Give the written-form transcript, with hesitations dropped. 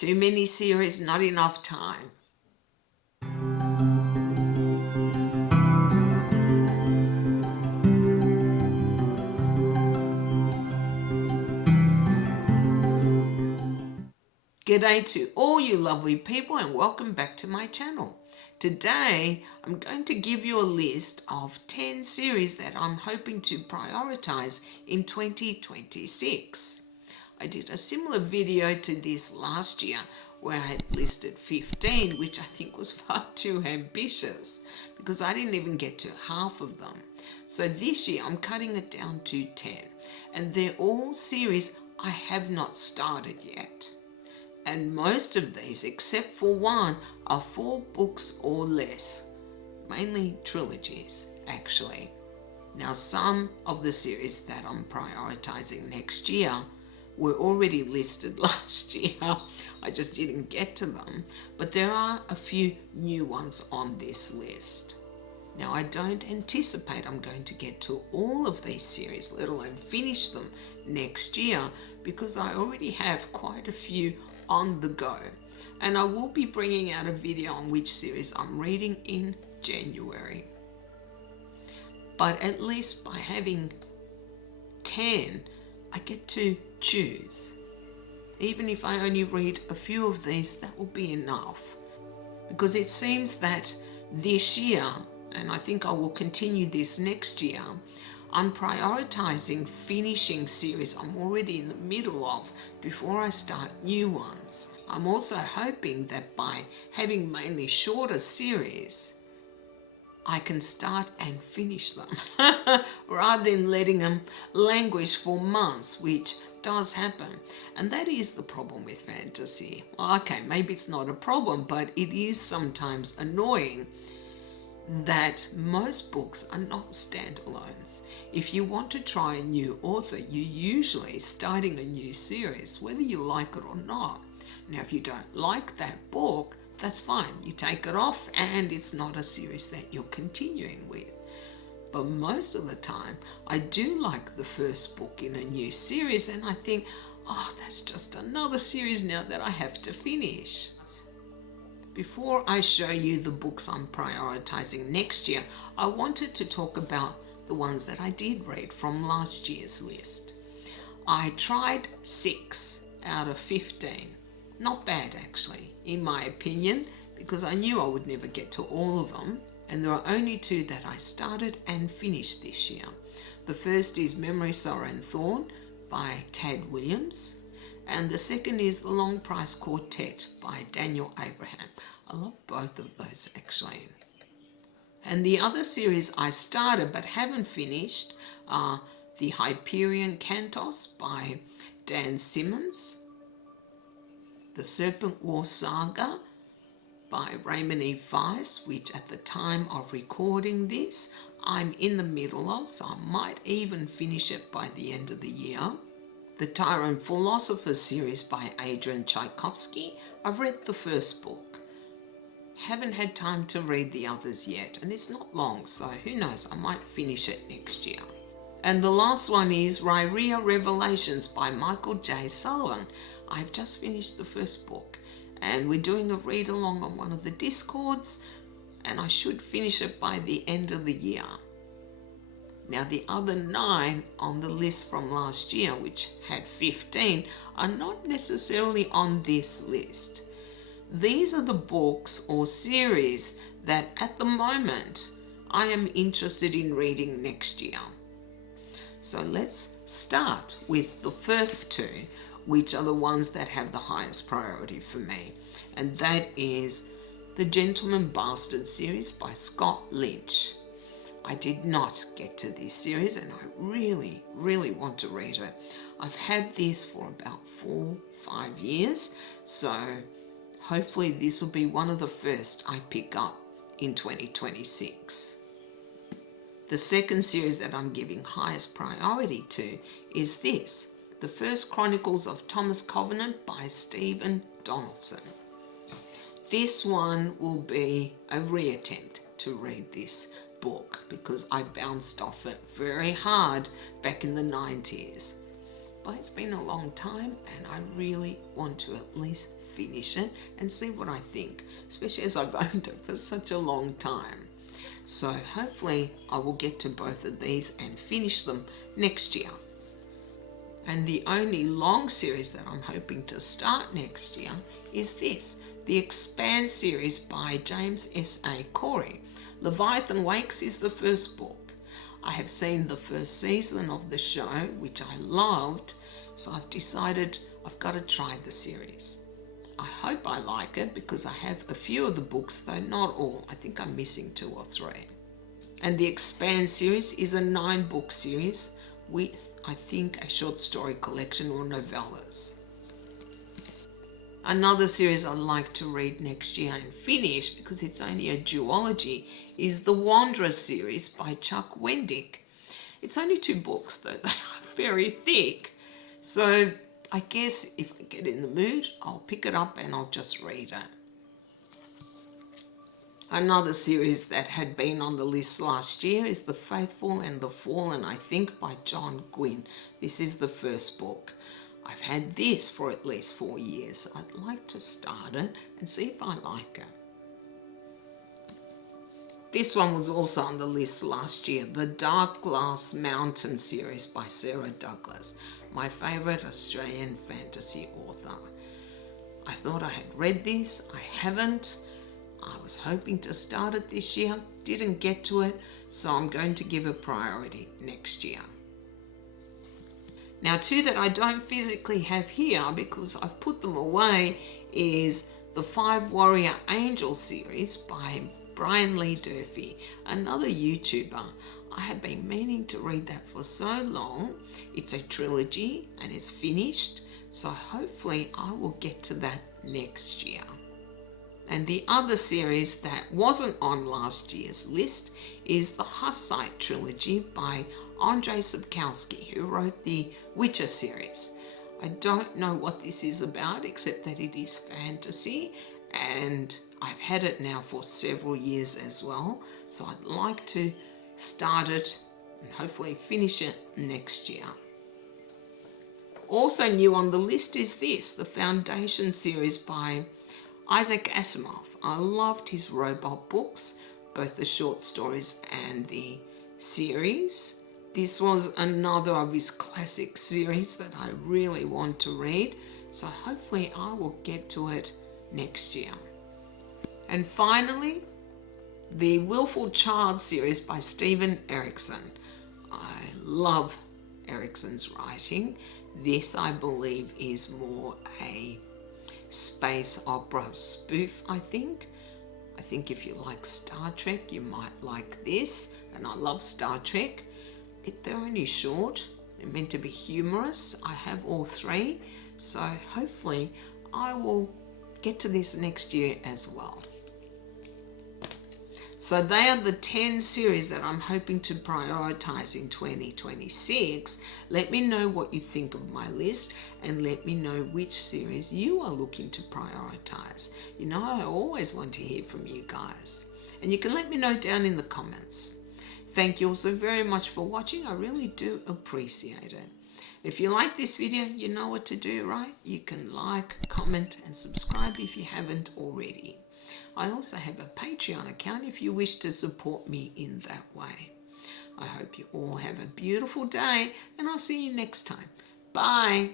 Too many series, not enough time. G'day to all you lovely people and welcome back to my channel. Today I'm going to give you a list of 10 series that I'm hoping to prioritize in 2026. I did a similar video to this last year where I had listed 15, which I think was far too ambitious because I didn't even get to half of them. So this year I'm cutting it down to 10, and they're all series I have not started yet. And most of these, except for one, are 4 books or less, mainly trilogies actually. Now, some of the series that I'm prioritizing next year were already listed last year. I just didn't get to them, but there are a few new ones on this list. Now, I don't anticipate I'm going to get to all of these series, let alone finish them next year, because I already have quite a few on the go, and I will be bringing out a video on which series I'm reading in January. But at least by having 10, I get to choose. Even if I only read a few of these, that will be enough, because it seems that this year, and I think I will continue this next year, I'm prioritizing finishing series I'm already in the middle of before I start new ones. I'm also hoping that by having mainly shorter series, I can start and finish them rather than letting them languish for months, which does happen. And that is the problem with fantasy. Well, okay, maybe it's not a problem, but it is sometimes annoying that most books are not standalones. If you want to try a new author, you're usually starting a new series, whether you like it or not. Now, if you don't like that book, that's fine. You take it off and it's not a series that you're continuing with. But most of the time, I do like the first book in a new series and I think, oh, that's just another series now that I have to finish. Before I show you the books I'm prioritizing next year, I wanted to talk about the ones that I did read from last year's list. I tried 6 out of 15. Not bad actually, in my opinion, because I knew I would never get to all of them, and there are only 2 that I started and finished this year. The first is Memory, Sorrow and Thorn by Tad Williams, and the second is The Long Price Quartet by Daniel Abraham. I love both of those actually. And the other series I started but haven't finished are The Hyperion Cantos by Dan Simmons, The Serpent War Saga by Raymond E. Weiss, which at the time of recording this, I'm in the middle of, so I might even finish it by the end of the year. The Tyrant Philosopher series by Adrian Tchaikovsky. I've read the first book. Haven't had time to read the others yet, and it's not long, so who knows, I might finish it next year. And the last one is Rhyria Revelations by Michael J. Sullivan. I've just finished the first book, and we're doing a read along on one of the Discords, and I should finish it by the end of the year. Now, the other 9 on the list from last year, which had 15, are not necessarily on this list. These are the books or series that at the moment I am interested in reading next year. So let's start with the first 2, which are the ones that have the highest priority for me. And that is The Gentleman Bastard series by Scott Lynch. I did not get to this series and I really, really want to read it. I've had this for about 4-5 years, so hopefully this will be one of the first I pick up in 2026. The second series that I'm giving highest priority to is this, The First Chronicles of Thomas Covenant by Stephen Donaldson. This one will be a reattempt to read this book because I bounced off it very hard back in the 90s. But it's been a long time and I really want to at least finish it and see what I think, especially as I've owned it for such a long time. So hopefully I will get to both of these and finish them next year. And the only long series that I'm hoping to start next year is this, the Expand series by James S.A. Corey. Leviathan Wakes is the first book. I have seen the first season of the show, which I loved, so I've decided I've got to try the series. I hope I like it because I have a few of the books, though not all. I think I'm missing 2 or 3. And the Expand series is a 9-book series with, I think, a short story collection or novellas. Another series I'd like to read next year and finish, because it's only a duology, is the Wanderer series by Chuck Wendick. It's only 2 books, though they are very thick. So I guess if I get in the mood, I'll pick it up and I'll just read it. Another series that had been on the list last year is The Faithful and the Fallen, I think, by John Gwynne. This is the first book. I've had this for at least 4 years. I'd like to start it and see if I like it. This one was also on the list last year, the Dark Glass Mountain series by Sarah Douglas, my favourite Australian fantasy author. I thought I had read this. I haven't. I was hoping to start it this year, didn't get to it, so I'm going to give it priority next year. Now, 2 that I don't physically have here because I've put them away is the 5 Warrior Angel series by Brian Lee Durfee, another YouTuber. I have been meaning to read that for so long. It's a trilogy and it's finished, so hopefully I will get to that next year. And the other series that wasn't on last year's list is the Hussite trilogy by Andrzej Sapkowski, who wrote the Witcher series. I don't know what this is about, except that it is fantasy, and I've had it now for several years as well, so I'd like to start it and hopefully finish it next year. Also new on the list is this, the Foundation series by Isaac Asimov. I loved his robot books, both the short stories and the series. This was another of his classic series that I really want to read, so hopefully I will get to it next year. And finally, the Willful Child series by Stephen Erickson. I love Erickson's writing. This, I believe, is more a space opera spoof, I think. I think if you like Star Trek, you might like this, and I love Star Trek. They're only short, they're meant to be humorous. I have all 3, so hopefully I will get to this next year as well. So they are the 10 series that I'm hoping to prioritize in 2026. Let me know what you think of my list and let me know which series you are looking to prioritize. You know, I always want to hear from you guys. And you can let me know down in the comments. Thank you all so very much for watching. I really do appreciate it. If you like this video, you know what to do, right? You can like, comment, and subscribe if you haven't already. I also have a Patreon account if you wish to support me in that way. I hope you all have a beautiful day, and I'll see you next time. Bye.